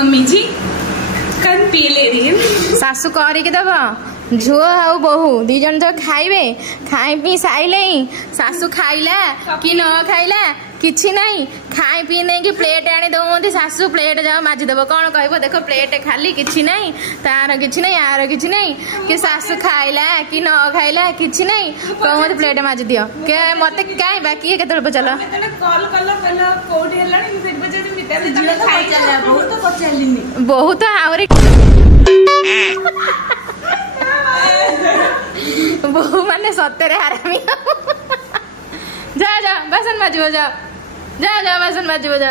Mummy जी कन P ले रही है सासू करके दब झुओ आउ बहु दी जन जो खाइबे खाई पी साइले सासू खाइला कि न खाइला किछि नहीं खाई पी नहीं कि प्लेट आनी दौंती सासू प्लेट जाओ माजिदेव कौन कह देख प्लेट खाली किछि नहीं तार किछि नहीं यार किछि नहीं कि सासू खाइला कि न खाइला किछि नहीं कहते प्लेट माजि दियो के मते काई बाकी केते पचाल कॉल कल पहला कोडी हलानी से बजे मिटा से जीव खाई चला बहुत पचालिनी बहुत आवरे बहु माने सत्तरे हरामी जा जा बासन माजिबो जा जा जा बासन माजिबो जा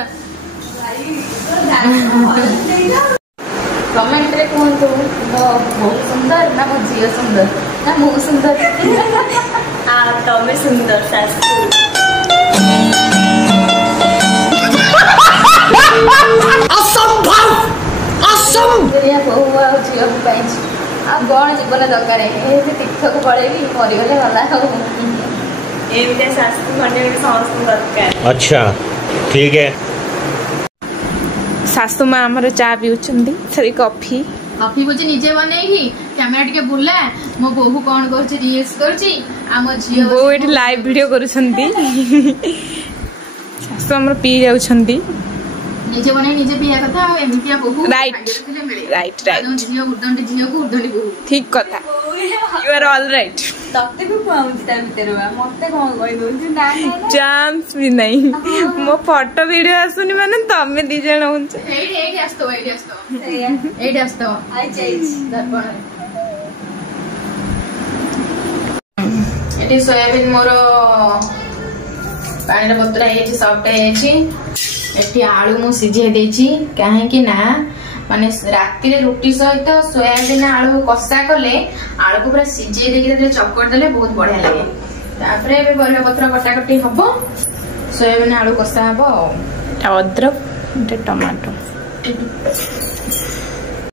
कमेंट रे कोन तो बहुत सुंदर ना मो झियो सुंदर ना मो सुंदर आ तमे सुंदर सासू असंभव असंभव बहु आ झियो पाइछ आ गण जीवन दरकार ए तीर्थ को पळेबी मरिगले भला हो एमते सासू खंडे समस्त दरकार। अच्छा ठीक है सासू माँ आमर चा पिउछंदी सरी कॉफी कॉफी बुझी निजे बनेई कैमरा टिके बुला मो बहु कोन करछि रील्स करछि आ मो झियो वो एठी लाइव वीडियो करूछंदी सासू आमर पी जाउछंदी निजे बने निजे पिया कथा आ एमितिया बहु राइट राइट राइट झियो उर्दंडी झियो को उर्दंडी बहु ठीक कथा यू आर ऑल राइट तते को पाउंच ता भीतर बा मते कोन कहि दोछि ना चांस भी नहीं मो फोटो वीडियो आसुनी माने तमे दी जण होछ एडी आस्तो एडी आस्तो आई चेंज दर्पण एटी सोयाबीन मोर पानी रे बतरा हेछि सॉफ्ट हेछि एटी आलू मु सिझे देछि काहे कि ना माने राती रे रोटी सहित सोयाबीन आलू कसा कले आलू को पूरा सिझे देके चक्कर देले बहुत बढ़िया लागे तापरे ए परिवा पत्र कटा कटी हबो सोयाबीन आलू कसा हबो अदरक टमाटो